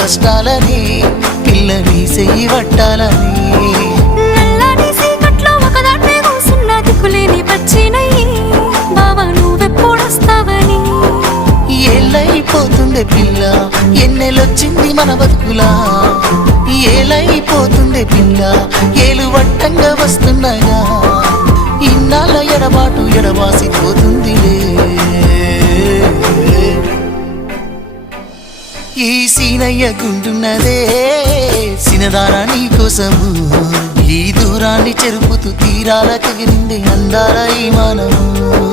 కష్టాలని పిల్లని చెయ్యి పట్టాలని ఏళ్ళైపోతుందే పిల్ల ఎన్నెలొచ్చింది మన బతుకులా. ఏలైపోతుందే పిల్ల ఏలు వట్టంగా వస్తున్నాగా ఇన్నాళ్ళ ఎడబాటు ఎడవాసిపోతుందిలే ఈ సీనయ్య గుండున్నదే. సినదారా నీ కోసము ఈ దూరాన్ని చెరుపుతూ తీరాల కగిరింది అందాల ఈ మానము.